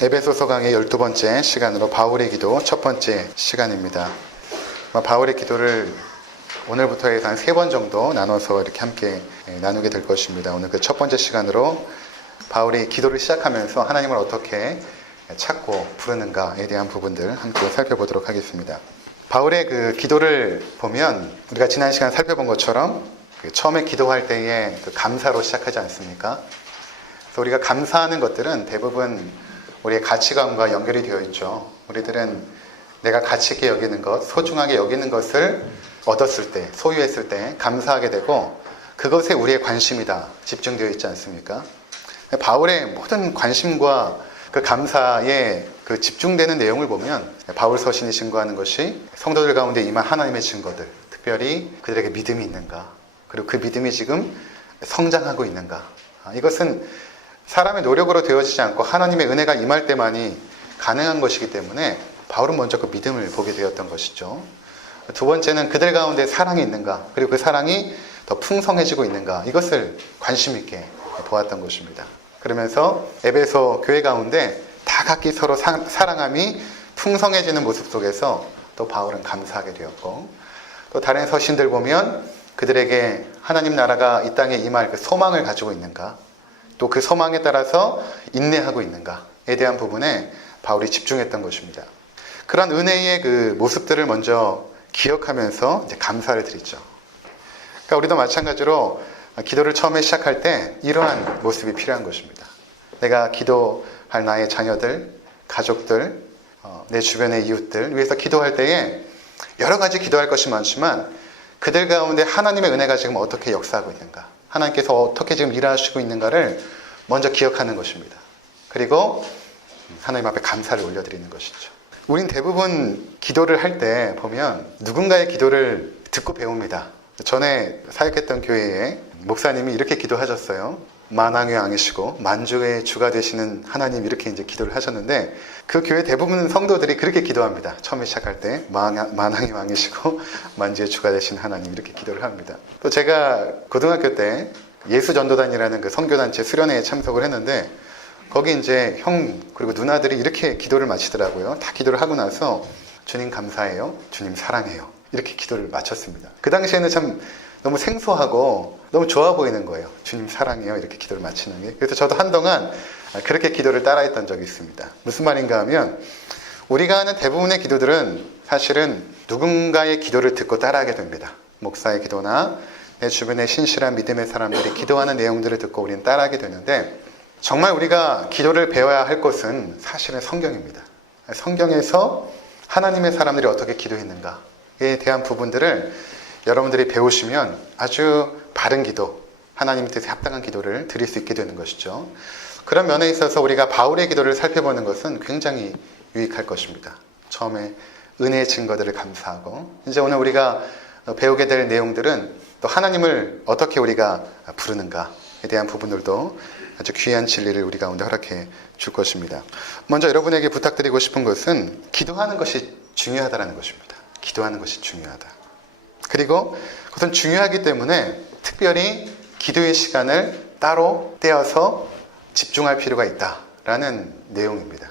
에베소서 강의 12번째 시간으로 바울의 기도 첫 번째 시간입니다. 바울의 기도를 오늘부터 해서 한 3번 정도 나눠서 이렇게 함께 나누게 될 것입니다. 오늘 그 첫 번째 시간으로 바울이 기도를 시작하면서 하나님을 어떻게 찾고 부르는가에 대한 부분들 함께 살펴보도록 하겠습니다. 바울의 그 기도를 보면 우리가 지난 시간 살펴본 것처럼 처음에 기도할 때에 그 감사로 시작하지 않습니까? 그래서 우리가 감사하는 것들은 대부분 우리의 가치관과 연결이 되어 있죠. 우리들은 내가 가치 있게 여기는 것, 소중하게 여기는 것을 얻었을 때, 소유했을 때 감사하게 되고 그것에 우리의 관심이 다 집중되어 있지 않습니까? 바울의 모든 관심과 그 감사에 그 집중되는 내용을 보면 바울 서신이 증거하는 것이 성도들 가운데 임한 하나님의 증거들, 특별히 그들에게 믿음이 있는가, 그리고 그 믿음이 지금 성장하고 있는가. 이것은 사람의 노력으로 되어지지 않고 하나님의 은혜가 임할 때만이 가능한 것이기 때문에 바울은 먼저 그 믿음을 보게 되었던 것이죠. 두 번째는 그들 가운데 사랑이 있는가, 그리고 그 사랑이 더 풍성해지고 있는가, 이것을 관심 있게 보았던 것입니다. 그러면서 에베소 교회 가운데 다 각기 서로 사랑함이 풍성해지는 모습 속에서 또 바울은 감사하게 되었고, 또 다른 서신들 보면 그들에게 하나님 나라가 이 땅에 임할 그 소망을 가지고 있는가, 또 그 소망에 따라서 인내하고 있는가에 대한 부분에 바울이 집중했던 것입니다. 그런 은혜의 그 모습들을 먼저 기억하면서 이제 감사를 드리죠. 그러니까 우리도 마찬가지로 기도를 처음에 시작할 때 이러한 모습이 필요한 것입니다. 내가 기도할 나의 자녀들, 가족들, 내 주변의 이웃들 위해서 기도할 때에 여러 가지 기도할 것이 많지만 그들 가운데 하나님의 은혜가 지금 어떻게 역사하고 있는가, 하나님께서 어떻게 지금 일하시고 있는가를 먼저 기억하는 것입니다. 그리고 하나님 앞에 감사를 올려드리는 것이죠. 우린 대부분 기도를 할 때 보면 누군가의 기도를 듣고 배웁니다. 전에 사역했던 교회에 목사님이 이렇게 기도하셨어요. 만왕의 왕이시고 만주의 주가 되시는 하나님, 이렇게 이제 기도를 하셨는데 그 교회 대부분 성도들이 그렇게 기도합니다. 처음에 시작할 때 만왕의 왕이시고 만주의 주가 되신 하나님, 이렇게 기도를 합니다. 또 제가 고등학교 때 예수전도단이라는 그 선교단체 수련회에 참석을 했는데 거기 이제 형 그리고 누나들이 이렇게 기도를 마치더라고요. 다 기도를 하고 나서 주님 감사해요, 주님 사랑해요, 이렇게 기도를 마쳤습니다. 그 당시에는 참 너무 생소하고 너무 좋아 보이는 거예요. 주님 사랑해요, 이렇게 기도를 마치는 게. 그래서 저도 한동안 그렇게 기도를 따라했던 적이 있습니다. 무슨 말인가 하면 우리가 하는 대부분의 기도들은 사실은 누군가의 기도를 듣고 따라하게 됩니다. 목사의 기도나 내 주변의 신실한 믿음의 사람들이 기도하는 내용들을 듣고 우리는 따라하게 되는데, 정말 우리가 기도를 배워야 할 것은 사실은 성경입니다. 성경에서 하나님의 사람들이 어떻게 기도했는가에 대한 부분들을 여러분들이 배우시면 아주 바른 기도, 하나님 뜻에 합당한 기도를 드릴 수 있게 되는 것이죠. 그런 면에 있어서 우리가 바울의 기도를 살펴보는 것은 굉장히 유익할 것입니다. 처음에 은혜의 증거들을 감사하고, 이제 오늘 우리가 배우게 될 내용들은 또 하나님을 어떻게 우리가 부르는가에 대한 부분들도 아주 귀한 진리를 우리 가운데 허락해 줄 것입니다. 먼저 여러분에게 부탁드리고 싶은 것은 기도하는 것이 중요하다는 것입니다. 기도하는 것이 중요하다. 그리고 그것은 중요하기 때문에 특별히 기도의 시간을 따로 떼어서 집중할 필요가 있다라는 내용입니다.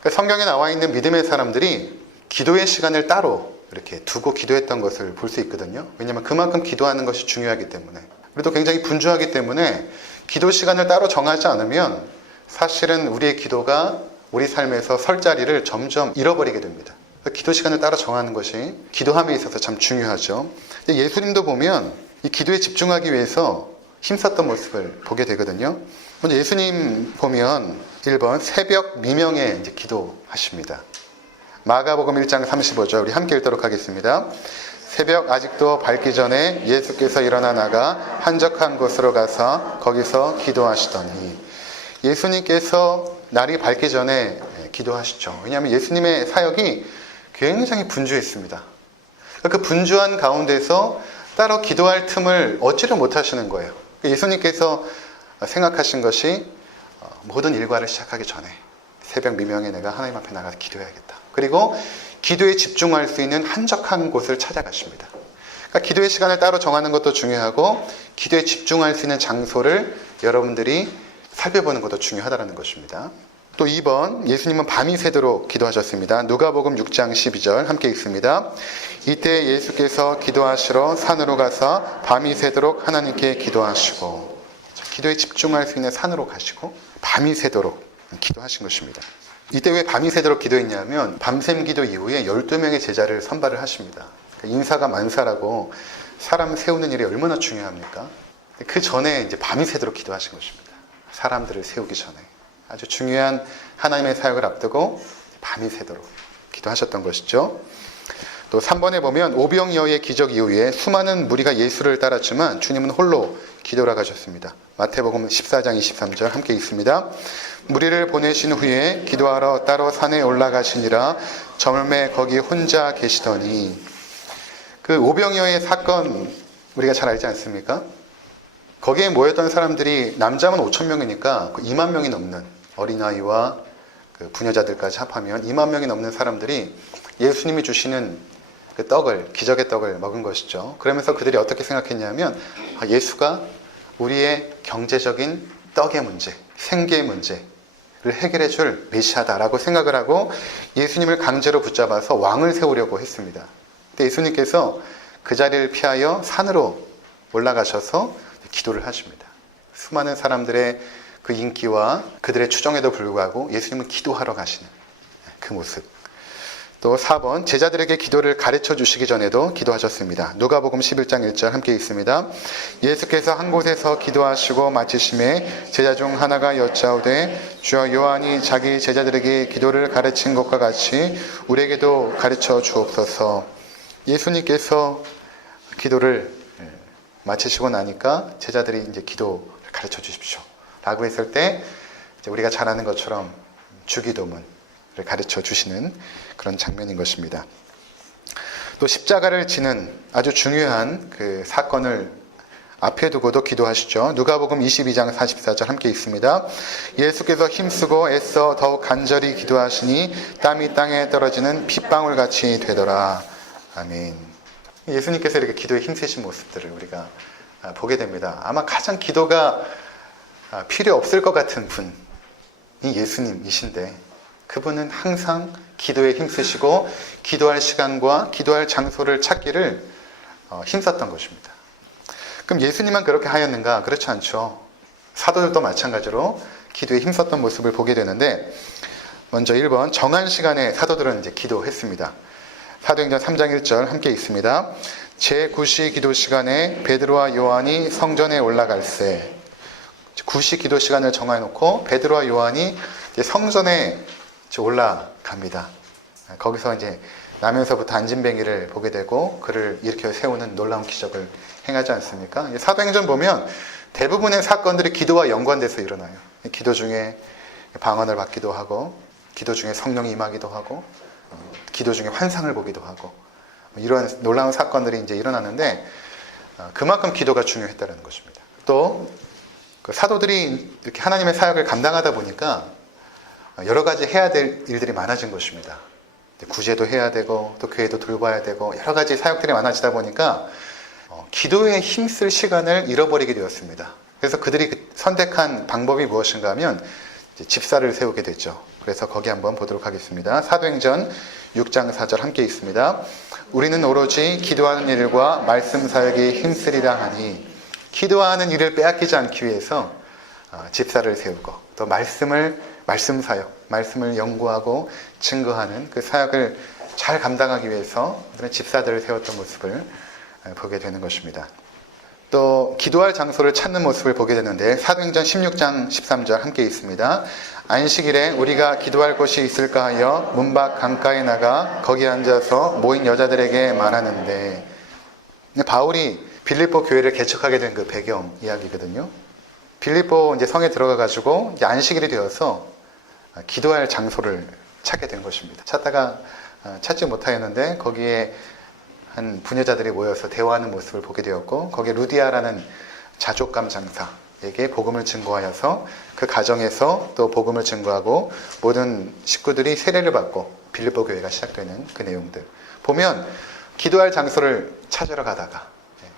그러니까 성경에 나와 있는 믿음의 사람들이 기도의 시간을 따로 이렇게 두고 기도했던 것을 볼 수 있거든요. 왜냐하면 그만큼 기도하는 것이 중요하기 때문에, 그리고 굉장히 분주하기 때문에 기도 시간을 따로 정하지 않으면 사실은 우리의 기도가 우리 삶에서 설 자리를 점점 잃어버리게 됩니다. 기도 시간을 따로 정하는 것이 기도함에 있어서 참 중요하죠. 예수님도 보면 이 기도에 집중하기 위해서 힘썼던 모습을 보게 되거든요. 먼저 예수님 보면 1번 새벽 미명에 이제 기도하십니다. 마가복음 1장 35절 우리 함께 읽도록 하겠습니다. 새벽 아직도 밝기 전에 예수께서 일어나 나가 한적한 곳으로 가서 거기서 기도하시더니, 예수님께서 날이 밝기 전에 기도하시죠. 왜냐하면 예수님의 사역이 굉장히 분주했습니다. 그 분주한 가운데서 따로 기도할 틈을 얻지를 못하시는 거예요. 예수님께서 생각하신 것이 모든 일과를 시작하기 전에 새벽 미명에 내가 하나님 앞에 나가서 기도해야겠다. 그리고 기도에 집중할 수 있는 한적한 곳을 찾아가십니다. 그러니까 기도의 시간을 따로 정하는 것도 중요하고 기도에 집중할 수 있는 장소를 여러분들이 살펴보는 것도 중요하다는 것입니다. 또 2번, 예수님은 밤이 새도록 기도하셨습니다. 누가복음 6장 12절 함께 읽습니다. 이때 예수께서 기도하시러 산으로 가서 밤이 새도록 하나님께 기도하시고, 기도에 집중할 수 있는 산으로 가시고 밤이 새도록 기도하신 것입니다. 이때 왜 밤이 새도록 기도했냐면 밤샘 기도 이후에 12명의 제자를 선발을 하십니다. 인사가 만사라고 사람 세우는 일이 얼마나 중요합니까? 그 전에 이제 밤이 새도록 기도하신 것입니다. 사람들을 세우기 전에 아주 중요한 하나님의 사역을 앞두고 밤이 새도록 기도하셨던 것이죠. 또 3번에 보면 오병이어의 기적 이후에 수많은 무리가 예수를 따랐지만 주님은 홀로 기도를 가셨습니다. 마태복음 14장 23절 함께 읽습니다. 무리를 보내신 후에 기도하러 따로 산에 올라가시니라. 저물매 거기 혼자 계시더니, 그 오병이어의 사건 우리가 잘 알지 않습니까? 거기에 모였던 사람들이 남자만 5천 명이니까 2만 명이 넘는, 어린아이와 그 부녀자들까지 합하면 2만 명이 넘는 사람들이 예수님이 주시는 그 떡을, 기적의 떡을 먹은 것이죠. 그러면서 그들이 어떻게 생각했냐면 예수가 우리의 경제적인 떡의 문제, 생계의 문제를 해결해 줄 메시아다라고 생각을 하고 예수님을 강제로 붙잡아서 왕을 세우려고 했습니다. 근데 예수님께서 그 자리를 피하여 산으로 올라가셔서 기도를 하십니다. 수많은 사람들의 그 인기와 그들의 추정에도 불구하고 예수님은 기도하러 가시는 그 모습. 또 4번, 제자들에게 기도를 가르쳐 주시기 전에도 기도하셨습니다. 누가복음 11장 1절 함께 읽습니다. 예수께서 한 곳에서 기도하시고 마치심에 제자 중 하나가 여짜오되 주여 요한이 자기 제자들에게 기도를 가르친 것과 같이 우리에게도 가르쳐 주옵소서. 예수님께서 기도를 마치시고 나니까 제자들이 이제 기도를 가르쳐 주십시오 라고 했을 때 우리가 잘 아는 것처럼 주기도문을 가르쳐 주시는 그런 장면인 것입니다. 또 십자가를 지는 아주 중요한 그 사건을 앞에 두고도 기도하시죠. 누가복음 22장 44절 함께 읽습니다. 예수께서 힘쓰고 애써 더욱 간절히 기도하시니 땀이 땅에 떨어지는 핏방울 같이 되더라. 아멘. 예수님께서 이렇게 기도에 힘쓰신 모습들을 우리가 보게 됩니다. 아마 가장 기도가 필요 없을 것 같은 분이 예수님이신데 그분은 항상 기도에 힘쓰시고 기도할 시간과 기도할 장소를 찾기를 힘썼던 것입니다. 그럼 예수님만 그렇게 하였는가? 그렇지 않죠. 사도들도 마찬가지로 기도에 힘썼던 모습을 보게 되는데, 먼저 1번, 정한 시간에 사도들은 이제 기도했습니다. 사도행전 3장 1절 함께 읽습니다. 제9시 기도 시간에 베드로와 요한이 성전에 올라갈새. 9시 기도 시간을 정해놓고 베드로와 요한이 이제 성전에 올라갑니다. 거기서 이제 나면서부터 안진뱅이를 보게 되고 그를 일으켜 세우는 놀라운 기적을 행하지 않습니까? 사도행전 보면 대부분의 사건들이 기도와 연관돼서 일어나요. 기도 중에 방언을 받기도 하고, 기도 중에 성령이 임하기도 하고, 기도 중에 환상을 보기도 하고, 이런 놀라운 사건들이 이제 일어나는데 그만큼 기도가 중요했다는 것입니다. 또 그 사도들이 이렇게 하나님의 사역을 감당하다 보니까 여러 가지 해야 될 일들이 많아진 것입니다. 구제도 해야 되고 또 교회도 돌봐야 되고 여러 가지 사역들이 많아지다 보니까 기도에 힘쓸 시간을 잃어버리게 되었습니다. 그래서 그들이 선택한 방법이 무엇인가 하면 이제 집사를 세우게 됐죠. 그래서 거기 한번 보도록 하겠습니다. 사도행전 6장 4절 함께 있습니다. 우리는 오로지 기도하는 일과 말씀 사역에 힘쓰리라 하니, 기도하는 일을 빼앗기지 않기 위해서 집사를 세우고 또 말씀 사역, 말씀을 연구하고 증거하는 그 사역을 잘 감당하기 위해서 집사들을 세웠던 모습을 보게 되는 것입니다. 또 기도할 장소를 찾는 모습을 보게 되는데 사도행전 16장 13절 함께 있습니다. 안식일에 우리가 기도할 곳이 있을까 하여 문 밖 강가에 나가 거기 앉아서 모인 여자들에게 말하는데, 바울이 빌립보 교회를 개척하게 된 그 배경 이야기거든요. 빌립보 이제 성에 들어가 가지고 이제 안식일이 되어서 기도할 장소를 찾게 된 것입니다. 찾다가 찾지 못하였는데 거기에 한 부녀자들이 모여서 대화하는 모습을 보게 되었고, 거기에 루디아라는 자족감 장사에게 복음을 증거하여서 그 가정에서 또 복음을 증거하고 모든 식구들이 세례를 받고 빌립보 교회가 시작되는 그 내용들 보면, 기도할 장소를 찾으러 가다가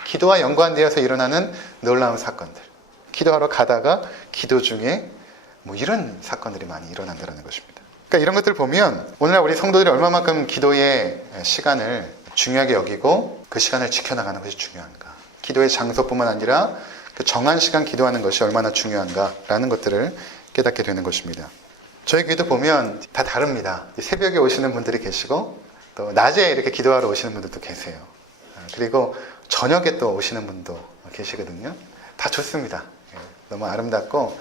기도와 연관되어서 일어나는 놀라운 사건들, 기도하러 가다가 기도 중에 뭐 이런 사건들이 많이 일어난다는 것입니다. 그러니까 이런 것들을 보면 오늘날 우리 성도들이 얼마만큼 기도의 시간을 중요하게 여기고 그 시간을 지켜나가는 것이 중요한가. 기도의 장소뿐만 아니라 그 정한 시간 기도하는 것이 얼마나 중요한가라는 것들을 깨닫게 되는 것입니다. 저희 교회도 보면 다 다릅니다. 새벽에 오시는 분들이 계시고 또 낮에 이렇게 기도하러 오시는 분들도 계세요. 그리고 저녁에 또 오시는 분도 계시거든요. 다 좋습니다. 너무 아름답고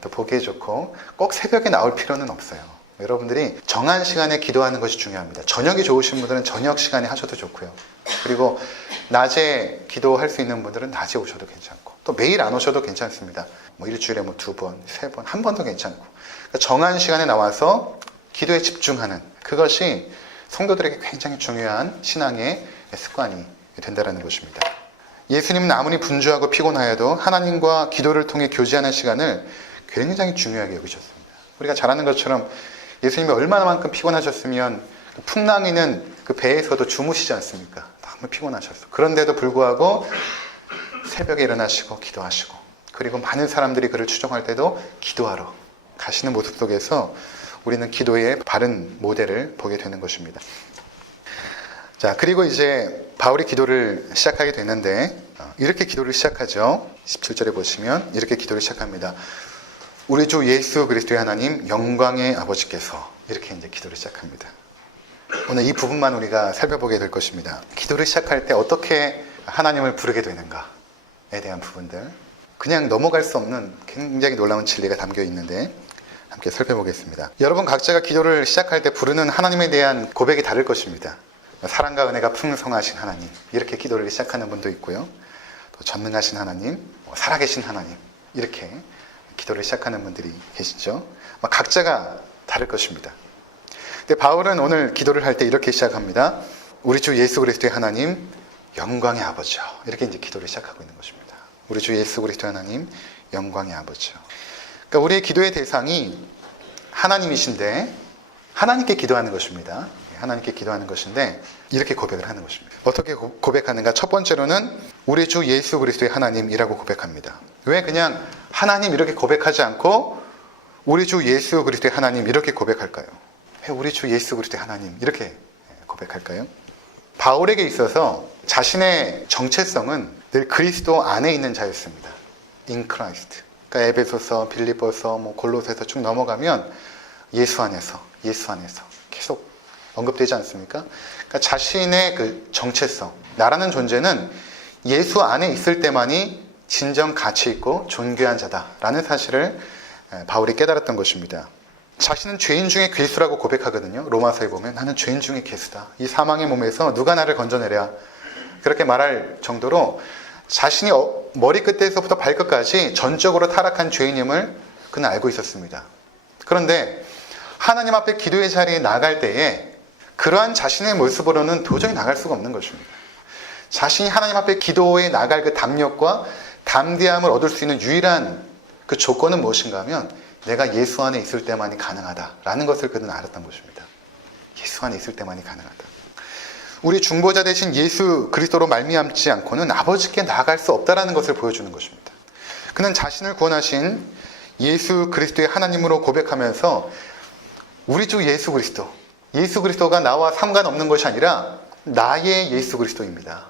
또 보기에 좋고 꼭 새벽에 나올 필요는 없어요. 여러분들이 정한 시간에 기도하는 것이 중요합니다. 저녁이 좋으신 분들은 저녁 시간에 하셔도 좋고요. 그리고 낮에 기도할 수 있는 분들은 낮에 오셔도 괜찮고 또 매일 안 오셔도 괜찮습니다. 뭐 일주일에 뭐 2번, 3번, 한 번도 괜찮고 그러니까 정한 시간에 나와서 기도에 집중하는 그것이 성도들에게 굉장히 중요한 신앙의 습관이 된다는 것입니다. 예수님은 아무리 분주하고 피곤하여도 하나님과 기도를 통해 교제하는 시간을 굉장히 중요하게 여기셨습니다. 우리가 잘 아는 것처럼 예수님이 얼마나만큼 피곤하셨으면 풍랑이는 그 배에서도 주무시지 않습니까? 너무 피곤하셨어. 그런데도 불구하고 새벽에 일어나시고 기도하시고 그리고 많은 사람들이 그를 추종할 때도 기도하러 가시는 모습 속에서 우리는 기도의 바른 모델을 보게 되는 것입니다. 자, 그리고 이제 바울이 기도를 시작하게 되는데 이렇게 기도를 시작하죠. 17절에 보시면 이렇게 기도를 시작합니다. 우리 주 예수 그리스도의 하나님 영광의 아버지께서 이렇게 이제 기도를 시작합니다. 오늘 이 부분만 우리가 살펴보게 될 것입니다. 기도를 시작할 때 어떻게 하나님을 부르게 되는가에 대한 부분들 그냥 넘어갈 수 없는 굉장히 놀라운 진리가 담겨 있는데 함께 살펴보겠습니다. 여러분 각자가 기도를 시작할 때 부르는 하나님에 대한 고백이 다를 것입니다. 사랑과 은혜가 풍성하신 하나님 이렇게 기도를 시작하는 분도 있고요. 또 전능하신 하나님, 살아계신 하나님 이렇게 기도를 시작하는 분들이 계시죠. 각자가 다를 것입니다. 근데 바울은 오늘 기도를 할 때 이렇게 시작합니다. 우리 주 예수 그리스도의 하나님 영광의 아버지요. 이렇게 이제 기도를 시작하고 있는 것입니다. 우리 주 예수 그리스도의 하나님 영광의 아버지요. 그러니까 우리의 기도의 대상이 하나님이신데 하나님께 기도하는 것입니다. 하나님께 기도하는 것인데 이렇게 고백을 하는 것입니다. 어떻게 고백하는가? 첫 번째로는 우리 주 예수 그리스도의 하나님이라고 고백합니다. 왜 그냥 하나님 이렇게 고백하지 않고 우리 주 예수 그리스도의 하나님 이렇게 고백할까요? 왜 우리 주 예수 그리스도의 하나님 이렇게 고백할까요? 바울에게 있어서 자신의 정체성은 늘 그리스도 안에 있는 자였습니다. In Christ. 그러니까 에베소서, 빌립보서, 골로새서 쭉 넘어가면 예수 안에서 계속 언급되지 않습니까? 그러니까 자신의 그 정체성, 나라는 존재는 예수 안에 있을 때만이 진정 가치 있고 존귀한 자다라는 사실을 바울이 깨달았던 것입니다. 자신은 죄인 중에 괴수라고 고백하거든요. 로마서에 보면 나는 죄인 중에 괴수다. 이 사망의 몸에서 누가 나를 건져내랴. 그렇게 말할 정도로 자신이 머리끝에서부터 발끝까지 전적으로 타락한 죄인임을 그는 알고 있었습니다. 그런데 하나님 앞에 기도의 자리에 나갈 때에 그러한 자신의 모습으로는 도저히 나갈 수가 없는 것입니다. 자신이 하나님 앞에 기도에 나갈 그 담력과 담대함을 얻을 수 있는 유일한 그 조건은 무엇인가 하면 내가 예수 안에 있을 때만이 가능하다라는 것을 그는 알았던 것입니다. 예수 안에 있을 때만이 가능하다. 우리 중보자 되신 예수 그리스도로 말미암지 않고는 아버지께 나아갈 수 없다라는 것을 보여주는 것입니다. 그는 자신을 구원하신 예수 그리스도의 하나님으로 고백하면서 우리 주 예수 그리스도가 나와 상관없는 것이 아니라 나의 예수 그리스도입니다.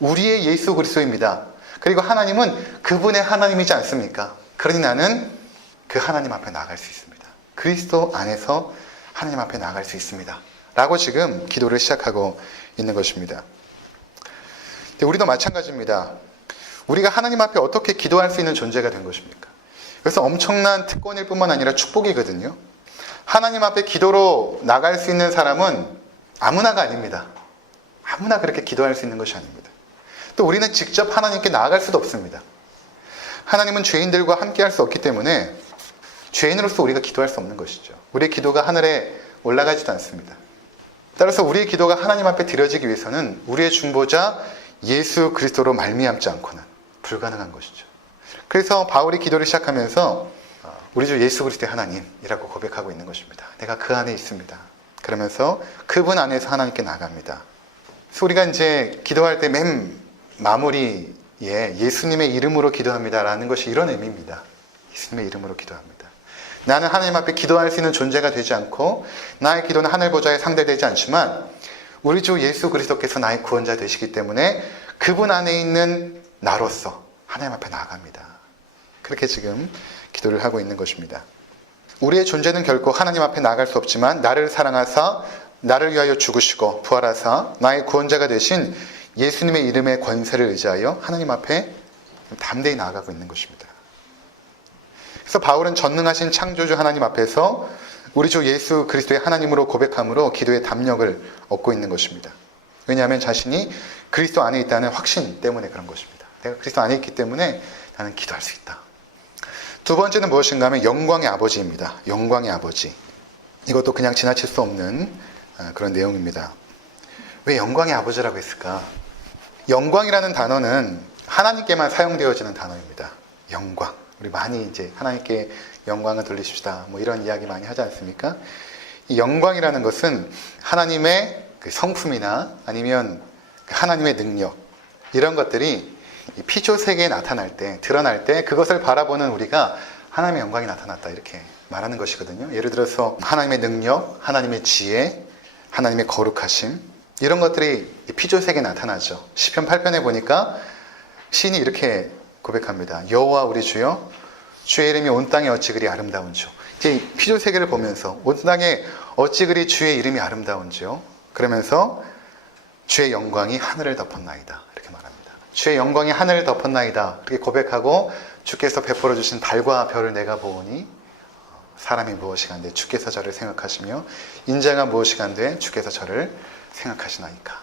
우리의 예수 그리스도입니다. 그리고 하나님은 그분의 하나님이지 않습니까? 그러니 나는 그 하나님 앞에 나아갈 수 있습니다. 그리스도 안에서 하나님 앞에 나아갈 수 있습니다. 라고 지금 기도를 시작하고 있는 것입니다. 우리도 마찬가지입니다. 우리가 하나님 앞에 어떻게 기도할 수 있는 존재가 된 것입니까? 그래서 엄청난 특권일 뿐만 아니라 축복이거든요. 하나님 앞에 기도로 나갈 수 있는 사람은 아무나가 아닙니다. 아무나 그렇게 기도할 수 있는 것이 아닙니다. 또 우리는 직접 하나님께 나아갈 수도 없습니다. 하나님은 죄인들과 함께 할 수 없기 때문에 죄인으로서 우리가 기도할 수 없는 것이죠. 우리의 기도가 하늘에 올라가지도 않습니다. 따라서 우리의 기도가 하나님 앞에 드려지기 위해서는 우리의 중보자 예수 그리스도로 말미암지 않고는 불가능한 것이죠. 그래서 바울이 기도를 시작하면서 우리 주 예수 그리스도의 하나님이라고 고백하고 있는 것입니다. 내가 그 안에 있습니다. 그러면서 그분 안에서 하나님께 나갑니다. 그래서 우리가 이제 기도할 때 맨 마무리에 예수님의 이름으로 기도합니다라는 것이 이런 의미입니다. 예수님의 이름으로 기도합니다. 나는 하나님 앞에 기도할 수 있는 존재가 되지 않고 나의 기도는 하늘 보좌에 상대되지 않지만 우리 주 예수 그리스도께서 나의 구원자 되시기 때문에 그분 안에 있는 나로서 하나님 앞에 나아갑니다. 그렇게 지금 기도를 하고 있는 것입니다. 우리의 존재는 결코 하나님 앞에 나아갈 수 없지만 나를 사랑하사 나를 위하여 죽으시고 부활하사 나의 구원자가 되신 예수님의 이름의 권세를 의지하여 하나님 앞에 담대히 나아가고 있는 것입니다. 그래서 바울은 전능하신 창조주 하나님 앞에서 우리 주 예수 그리스도의 하나님으로 고백함으로 기도의 담력을 얻고 있는 것입니다. 왜냐하면 자신이 그리스도 안에 있다는 확신 때문에 그런 것입니다. 내가 그리스도 안에 있기 때문에 나는 기도할 수 있다. 두 번째는 무엇인가 하면 영광의 아버지입니다. 영광의 아버지. 이것도 그냥 지나칠 수 없는 그런 내용입니다. 왜 영광의 아버지라고 했을까? 영광이라는 단어는 하나님께만 사용되어지는 단어입니다. 영광. 우리 많이 이제 하나님께 영광을 돌리십시다. 뭐 이런 이야기 많이 하지 않습니까? 이 영광이라는 것은 하나님의 그 성품이나 아니면 하나님의 능력, 이런 것들이 이 피조 세계에 나타날 때, 드러날 때 그것을 바라보는 우리가 하나님의 영광이 나타났다 이렇게 말하는 것이거든요. 예를 들어서 하나님의 능력, 하나님의 지혜, 하나님의 거룩하심, 이런 것들이 피조 세계에 나타나죠. 시편 8편에 보니까 시인이 이렇게 고백합니다. 여호와 우리 주여, 주의 이름이 온 땅에 어찌 그리 아름다운지요. 이제 피조 세계를 보면서 온 땅에 어찌 그리 주의 이름이 아름다운지요. 그러면서 주의 영광이 하늘을 덮었나이다 이렇게 말합니다. 주의 영광이 하늘을 덮었나이다 이렇게 고백하고 주께서 베풀어 주신 달과 별을 내가 보오니 사람이 무엇이간데 주께서 저를 생각하시며 인자가 무엇이간데 주께서 저를 생각하시나이까.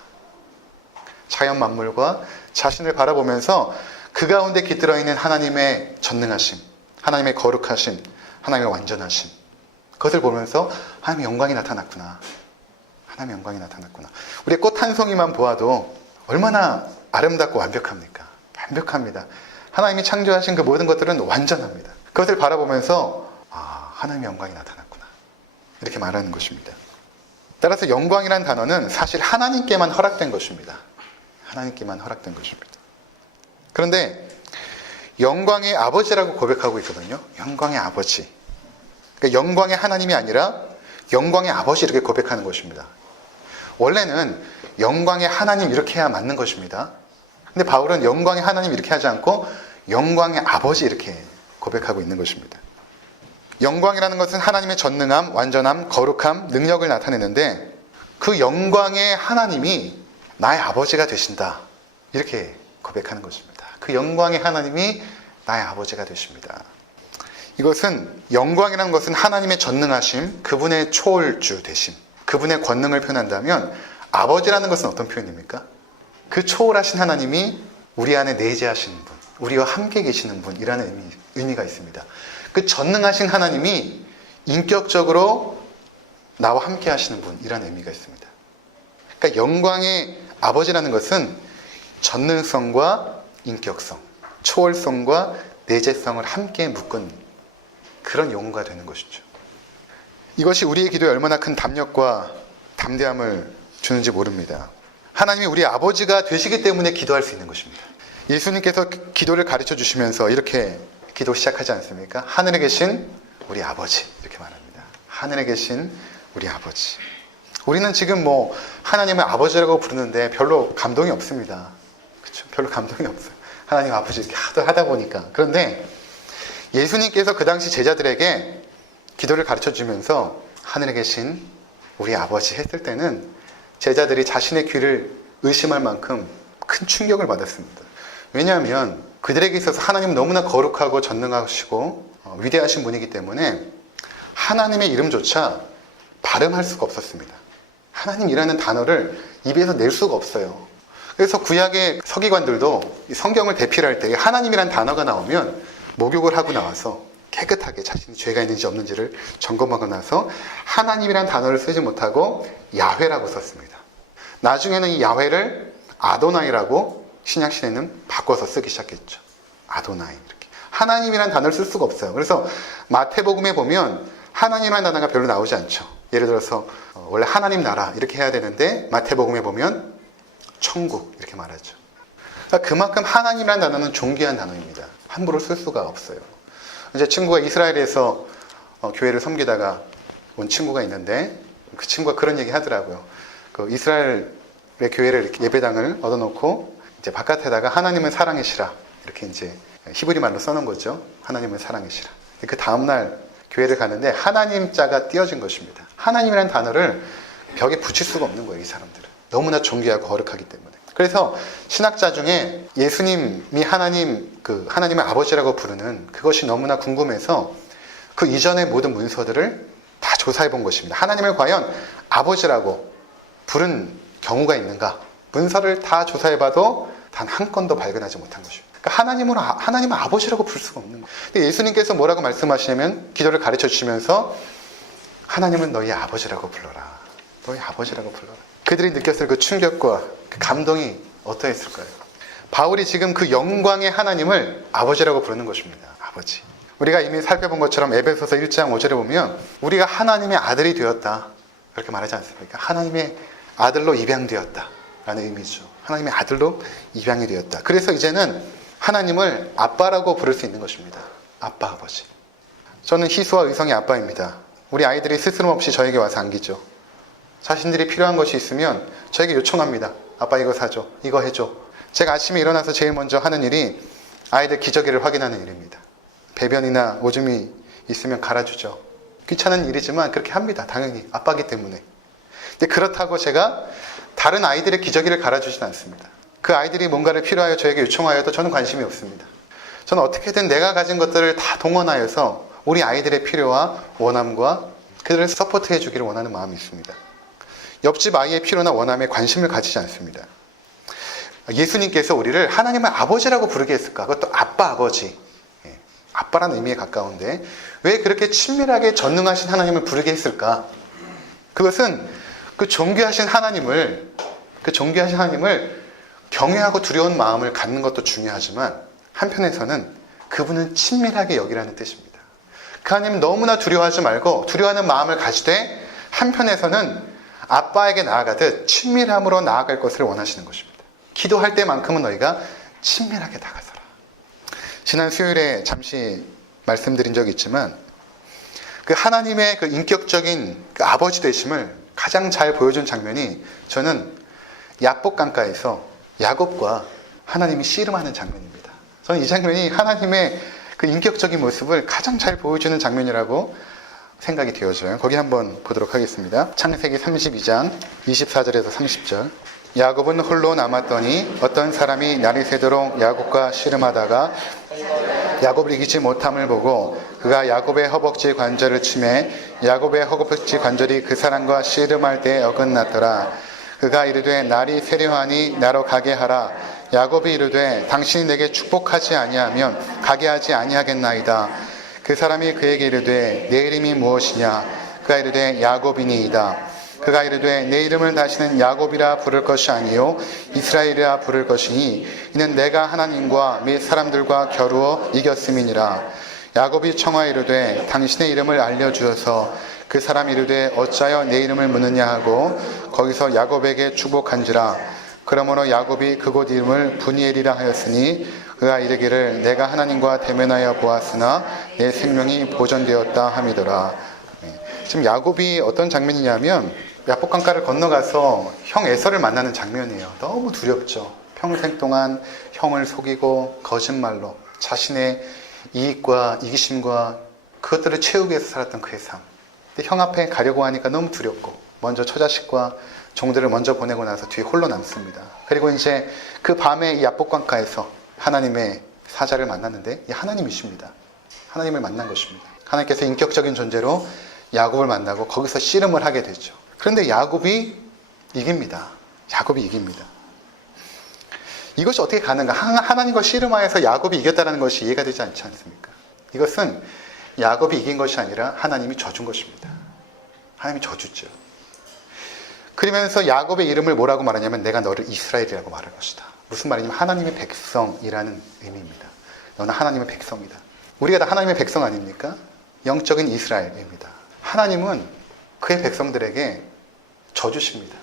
자연 만물과 자신을 바라보면서 그 가운데 깃들어 있는 하나님의 전능하심, 하나님의 거룩하심, 하나님의 완전하심, 그것을 보면서 하나님의 영광이 나타났구나. 하나님의 영광이 나타났구나. 우리의 꽃 한 송이만 보아도 얼마나 아름답고 완벽합니까? 완벽합니다. 하나님이 창조하신 그 모든 것들은 완전합니다. 그것을 바라보면서 하나님의 영광이 나타났구나. 이렇게 말하는 것입니다. 따라서 영광이라는 단어는 사실 하나님께만 허락된 것입니다. 하나님께만 허락된 것입니다. 그런데 영광의 아버지라고 고백하고 있거든요. 영광의 아버지. 그러니까 영광의 하나님이 아니라 영광의 아버지 이렇게 고백하는 것입니다. 원래는 영광의 하나님 이렇게 해야 맞는 것입니다. 근데 바울은 영광의 하나님 이렇게 하지 않고 영광의 아버지 이렇게 고백하고 있는 것입니다. 영광이라는 것은 하나님의 전능함, 완전함, 거룩함, 능력을 나타내는데 그 영광의 하나님이 나의 아버지가 되신다. 이렇게 고백하는 것입니다. 그 영광의 하나님이 나의 아버지가 되십니다. 이것은 영광이라는 것은 하나님의 전능하심, 그분의 초월주 되심, 그분의 권능을 표현한다면 아버지라는 것은 어떤 표현입니까? 그 초월하신 하나님이 우리 안에 내재하시는 분, 우리와 함께 계시는 분이라는 의미가 있습니다. 그 전능하신 하나님이 인격적으로 나와 함께 하시는 분이라는 의미가 있습니다. 그러니까 영광의 아버지라는 것은 전능성과 인격성, 초월성과 내재성을 함께 묶은 그런 용어가 되는 것이죠. 이것이 우리의 기도에 얼마나 큰 담력과 담대함을 주는지 모릅니다. 하나님이 우리 아버지가 되시기 때문에 기도할 수 있는 것입니다. 예수님께서 기도를 가르쳐 주시면서 이렇게 기도 시작하지 않습니까? 하늘에 계신 우리 아버지 이렇게 말합니다. 하늘에 계신 우리 아버지. 우리는 지금 하나님을 아버지라고 부르는데 별로 감동이 없습니다. 그렇죠? 별로 감동이 없어요. 하나님 아버지 이렇게 하다 보니까. 그런데 예수님께서 그 당시 제자들에게 기도를 가르쳐 주면서 하늘에 계신 우리 아버지 했을 때는 제자들이 자신의 귀를 의심할 만큼 큰 충격을 받았습니다. 왜냐하면 그들에게 있어서 하나님은 너무나 거룩하고 전능하시고 위대하신 분이기 때문에 하나님의 이름조차 발음할 수가 없었습니다. 하나님이라는 단어를 입에서 낼 수가 없어요. 그래서 구약의 서기관들도 성경을 대필할 때 하나님이라는 단어가 나오면 목욕을 하고 나와서 깨끗하게 자신이 죄가 있는지 없는지를 점검하고 나서 하나님이라는 단어를 쓰지 못하고 야훼라고 썼습니다. 나중에는 이 야훼를 아도나이라고 신약시대는 바꿔서 쓰기 시작했죠. 아도나이 이렇게. 하나님이라는 단어를 쓸 수가 없어요. 그래서 마태복음에 보면 하나님이라는 단어가 별로 나오지 않죠. 예를 들어서 원래 하나님 나라 이렇게 해야 되는데 마태복음에 보면 천국 이렇게 말하죠. 그러니까 그만큼 하나님이라는 단어는 존귀한 단어입니다. 함부로 쓸 수가 없어요. 제 친구가 이스라엘에서 교회를 섬기다가 온 친구가 있는데 그 친구가 그런 얘기 하더라고요. 그 이스라엘의 교회를 이렇게 예배당을 얻어놓고 이제 바깥에다가 하나님은 사랑이시라 이렇게 이제 히브리 말로 써놓은 거죠. 하나님은 사랑이시라. 그 다음날 교회를 가는데 하나님 자가 띄어진 것입니다. 하나님이라는 단어를 벽에 붙일 수가 없는 거예요. 이 사람들은 너무나 존귀하고 거룩하기 때문에. 그래서 신학자 중에 예수님이 하나님을 아버지라고 부르는 그것이 너무나 궁금해서 그 이전의 모든 문서들을 다 조사해 본 것입니다. 하나님을 과연 아버지라고 부른 경우가 있는가? 문서를 다 조사해 봐도 단 한 건도 발견하지 못한 것입니다. 그러니까 하나님은 아버지라고 부를 수가 없는 거예요. 근데 예수님께서 뭐라고 말씀하시냐면 기도를 가르쳐 주시면서 하나님은 너희 아버지라고 불러라. 너희 아버지라고 불러라. 그들이 느꼈을 그 충격과 그 감동이 어떠했을까요? 바울이 지금 그 영광의 하나님을 아버지라고 부르는 것입니다. 아버지. 우리가 이미 살펴본 것처럼 에베소서 1장 5절에 보면 우리가 하나님의 아들이 되었다. 그렇게 말하지 않습니까? 하나님의 아들로 입양되었다. 라는 의미죠. 하나님의 아들로 입양이 되었다. 그래서 이제는 하나님을 아빠라고 부를 수 있는 것입니다. 아빠, 아버지. 저는 희수와 의성의 아빠입니다. 우리 아이들이 스스럼없이 저에게 와서 안기죠. 자신들이 필요한 것이 있으면 저에게 요청합니다. 아빠 이거 사줘. 이거 해줘. 제가 아침에 일어나서 제일 먼저 하는 일이 아이들 기저귀를 확인하는 일입니다. 배변이나 오줌이 있으면 갈아주죠. 귀찮은 일이지만 그렇게 합니다. 당연히 아빠기 때문에. 근데 그렇다고 제가 다른 아이들의 기저귀를 갈아주진 않습니다. 그 아이들이 뭔가를 필요하여 저에게 요청하여도 저는 관심이 없습니다. 저는 어떻게든 내가 가진 것들을 다 동원하여서 우리 아이들의 필요와 원함과 그들을 서포트해 주기를 원하는 마음이 있습니다. 옆집 아이의 필요나 원함에 관심을 가지지 않습니다. 예수님께서 우리를 하나님을 아버지라고 부르게 했을까? 그것도 아빠, 아버지. 아빠라는 의미에 가까운데 왜 그렇게 친밀하게 전능하신 하나님을 부르게 했을까? 그것은 그 존귀하신 하나님을 경외하고 두려운 마음을 갖는 것도 중요하지만 한편에서는 그분은 친밀하게 여기라는 뜻입니다. 그 하나님 너무나 두려워하지 말고 두려워하는 마음을 가지되 한편에서는 아빠에게 나아가듯 친밀함으로 나아갈 것을 원하시는 것입니다. 기도할 때만큼은 너희가 친밀하게 다가서라. 지난 수요일에 잠시 말씀드린 적이 있지만 그 하나님의 그 인격적인 그 아버지 되심을 가장 잘 보여준 장면이 저는 야복강가에서 야곱과 하나님이 씨름하는 장면입니다. 저는 이 장면이 하나님의 그 인격적인 모습을 가장 잘 보여주는 장면이라고 생각이 되어져요. 거기 한번 보도록 하겠습니다. 창세기 32장 24절에서 30절. 야곱은 홀로 남았더니 어떤 사람이 날이 새도록 야곱과 씨름하다가 야곱을 이기지 못함을 보고 그가 야곱의 허벅지 관절을 치매 야곱의 허벅지 관절이 그 사람과 씨름할 때에 어긋났더라. 그가 이르되 날이 세려하니 나로 가게 하라. 야곱이 이르되 당신이 내게 축복하지 아니하면 가게 하지 아니하겠나이다. 그 사람이 그에게 이르되 내 이름이 무엇이냐? 그가 이르되 야곱이니이다. 그가 이르되 내 이름을 다시는 야곱이라 부를 것이 아니요 이스라엘이라 부를 것이니 이는 내가 하나님과 및 사람들과 겨루어 이겼음이니라. 야곱이 청하여 이르되 당신의 이름을 알려주어서 그 사람이 이르되 어찌하여 내 이름을 묻느냐 하고 거기서 야곱에게 축복한지라. 그러므로 야곱이 그곳 이름을 브니엘이라 하였으니 그가 이르기를 내가 하나님과 대면하여 보았으나 내 생명이 보존되었다 함이더라. 지금 야곱이 어떤 장면이냐면 야복강가를 건너가서 형 에서를 만나는 장면이에요. 너무 두렵죠. 평생 동안 형을 속이고 거짓말로 자신의 이익과 이기심과 그것들을 채우기 위해서 살았던 그의 삶. 근데 형 앞에 가려고 하니까 너무 두렵고 먼저 처자식과 종들을 먼저 보내고 나서 뒤에 홀로 남습니다. 그리고 이제 그 밤에 이 야복강가에서 하나님의 사자를 만났는데 이 하나님이십니다. 하나님을 만난 것입니다. 하나님께서 인격적인 존재로 야곱을 만나고 거기서 씨름을 하게 되죠. 그런데 야곱이 이깁니다. 야곱이 이깁니다. 이것이 어떻게 가능가? 하나님과 씨름하여서 야곱이 이겼다는 것이 이해가 되지 않지 않습니까? 이것은 야곱이 이긴 것이 아니라 하나님이 져준 것입니다. 하나님이 져주죠. 그러면서 야곱의 이름을 뭐라고 말하냐면 내가 너를 이스라엘이라고 말할 것이다. 무슨 말이냐면 하나님의 백성이라는 의미입니다. 너는 하나님의 백성이다. 우리가 다 하나님의 백성 아닙니까? 영적인 이스라엘입니다. 하나님은 그의 백성들에게 져주십니다.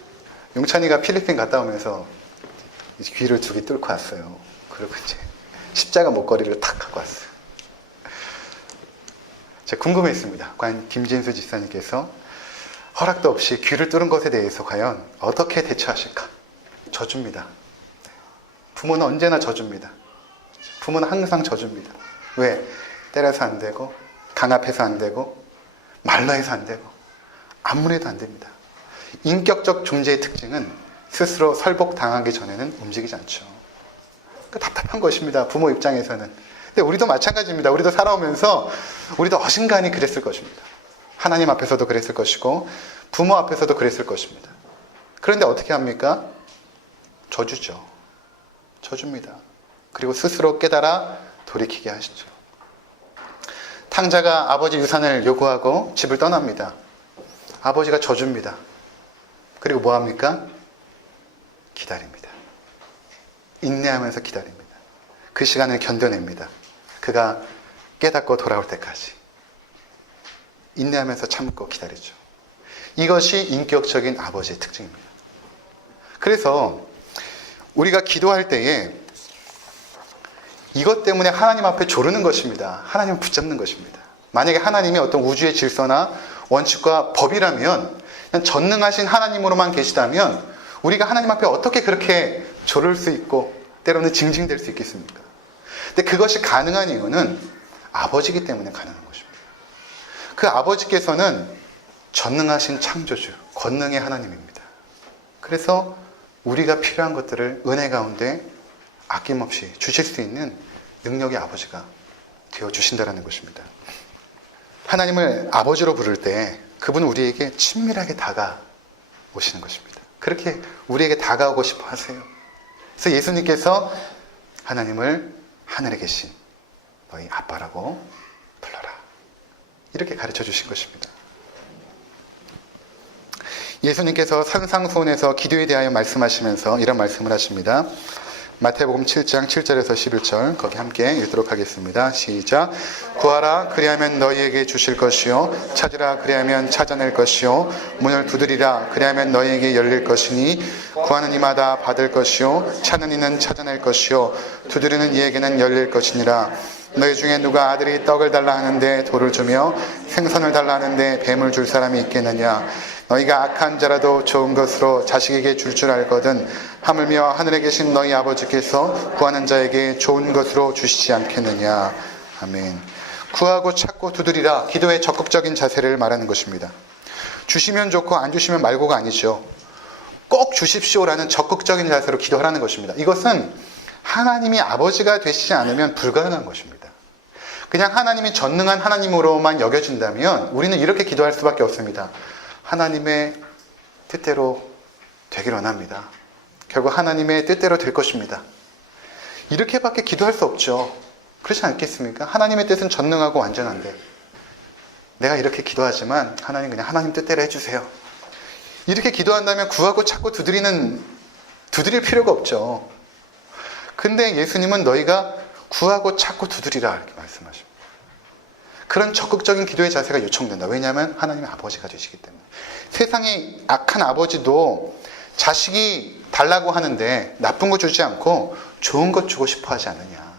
용찬이가 필리핀 갔다 오면서 귀를 두 개 뚫고 왔어요. 그리고 이제 십자가 목걸이를 탁 갖고 왔어요. 제가 궁금했습니다. 과연 김진수 집사님께서 허락도 없이 귀를 뚫은 것에 대해서 과연 어떻게 대처하실까? 져줍니다. 부모는 언제나 져줍니다. 부모는 항상 져줍니다. 왜? 때려서 안 되고, 강압해서 안 되고, 말로 해서 안 되고, 아무리 해도 안 됩니다. 인격적 존재의 특징은 스스로 설복당하기 전에는 움직이지 않죠. 답답한 것입니다. 부모 입장에서는. 근데 우리도 마찬가지입니다. 우리도 살아오면서 우리도 어신간히 그랬을 것입니다. 하나님 앞에서도 그랬을 것이고 부모 앞에서도 그랬을 것입니다. 그런데 어떻게 합니까? 져주죠. 져줍니다. 그리고 스스로 깨달아 돌이키게 하시죠. 탕자가 아버지 유산을 요구하고 집을 떠납니다. 아버지가 져줍니다. 그리고 뭐 합니까? 기다립니다. 인내하면서 기다립니다. 그 시간을 견뎌냅니다. 그가 깨닫고 돌아올 때까지 인내하면서 참고 기다리죠. 이것이 인격적인 아버지의 특징입니다. 그래서 우리가 기도할 때에 이것 때문에 하나님 앞에 조르는 것입니다. 하나님을 붙잡는 것입니다. 만약에 하나님이 어떤 우주의 질서나 원칙과 법이라면 그냥 전능하신 하나님으로만 계시다면 우리가 하나님 앞에 어떻게 그렇게 조를 수 있고 때로는 징징댈 수 있겠습니까? 근데 그것이 가능한 이유는 아버지이기 때문에 가능한 것입니다. 그 아버지께서는 전능하신 창조주, 권능의 하나님입니다. 그래서 우리가 필요한 것들을 은혜 가운데 아낌없이 주실 수 있는 능력의 아버지가 되어주신다는 것입니다. 하나님을 아버지로 부를 때 그분은 우리에게 친밀하게 다가오시는 것입니다. 그렇게 우리에게 다가오고 싶어 하세요. 그래서 예수님께서 하나님을 하늘에 계신 너희 아빠라고 불러라. 이렇게 가르쳐 주신 것입니다. 예수님께서 산상수훈에서 기도에 대하여 말씀하시면서 이런 말씀을 하십니다. 마태복음 7장 7절에서 11절 거기 함께 읽도록 하겠습니다. 시작. 구하라 그리하면 너희에게 주실 것이요 찾으라 그리하면 찾아낼 것이요 문을 두드리라 그리하면 너희에게 열릴 것이니 구하는 이마다 받을 것이요 찾는 이는 찾아낼 것이요 두드리는 이에게는 열릴 것이니라. 너희 중에 누가 아들이 떡을 달라 하는데 돌을 주며 생선을 달라 하는데 뱀을 줄 사람이 있겠느냐. 너희가 악한 자라도 좋은 것으로 자식에게 줄 줄 알거든 하물며 하늘에 계신 너희 아버지께서 구하는 자에게 좋은 것으로 주시지 않겠느냐. 아멘. 구하고 찾고 두드리라. 기도의 적극적인 자세를 말하는 것입니다. 주시면 좋고 안 주시면 말고가 아니죠. 꼭 주십시오라는 적극적인 자세로 기도하라는 것입니다. 이것은 하나님이 아버지가 되시지 않으면 불가능한 것입니다. 그냥 하나님이 전능한 하나님으로만 여겨진다면 우리는 이렇게 기도할 수밖에 없습니다. 하나님의 뜻대로 되길 원합니다. 결국 하나님의 뜻대로 될 것입니다. 이렇게밖에 기도할 수 없죠. 그렇지 않겠습니까? 하나님의 뜻은 전능하고 완전한데 내가 이렇게 기도하지만 하나님 그냥 하나님 뜻대로 해주세요. 이렇게 기도한다면 구하고 찾고 두드릴 필요가 없죠. 근데 예수님은 너희가 구하고 찾고 두드리라 이렇게 말씀하십니다. 그런 적극적인 기도의 자세가 요청된다. 왜냐하면 하나님의 아버지가 되시기 때문에. 세상의 악한 아버지도 자식이 달라고 하는데 나쁜 거 주지 않고 좋은 것 주고 싶어 하지 않느냐.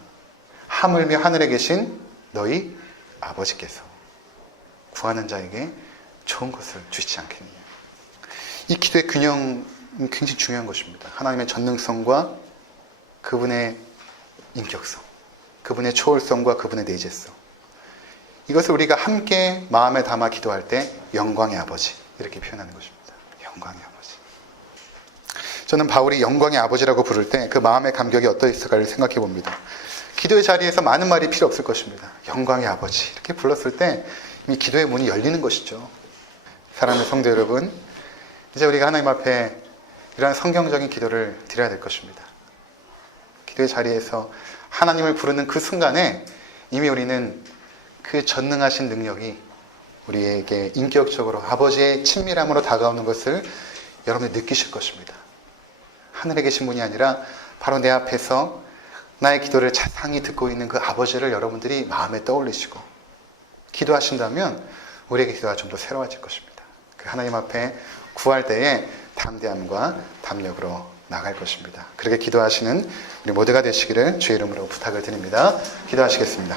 하물며 하늘에 계신 너희 아버지께서 구하는 자에게 좋은 것을 주시지 않겠느냐. 이 기도의 균형은 굉장히 중요한 것입니다. 하나님의 전능성과 그분의 인격성, 그분의 초월성과 그분의 내재성. 이것을 우리가 함께 마음에 담아 기도할 때 영광의 아버지 이렇게 표현하는 것입니다. 영광의 아버지. 저는 바울이 영광의 아버지라고 부를 때 그 마음의 감격이 어떠했을까를 생각해 봅니다. 기도의 자리에서 많은 말이 필요 없을 것입니다. 영광의 아버지 이렇게 불렀을 때 이미 기도의 문이 열리는 것이죠. 사랑하는 성도 여러분, 이제 우리가 하나님 앞에 이러한 성경적인 기도를 드려야 될 것입니다. 기도의 자리에서 하나님을 부르는 그 순간에 이미 우리는 그 전능하신 능력이 우리에게 인격적으로 아버지의 친밀함으로 다가오는 것을 여러분이 느끼실 것입니다. 하늘에 계신 분이 아니라 바로 내 앞에서 나의 기도를 자상히 듣고 있는 그 아버지를 여러분들이 마음에 떠올리시고 기도하신다면 우리에게 기도가 좀 더 새로워질 것입니다. 그 하나님 앞에 구할 때에 담대함과 담력으로 나갈 것입니다. 그렇게 기도하시는 우리 모두가 되시기를 주의 이름으로 부탁을 드립니다. 기도하시겠습니다.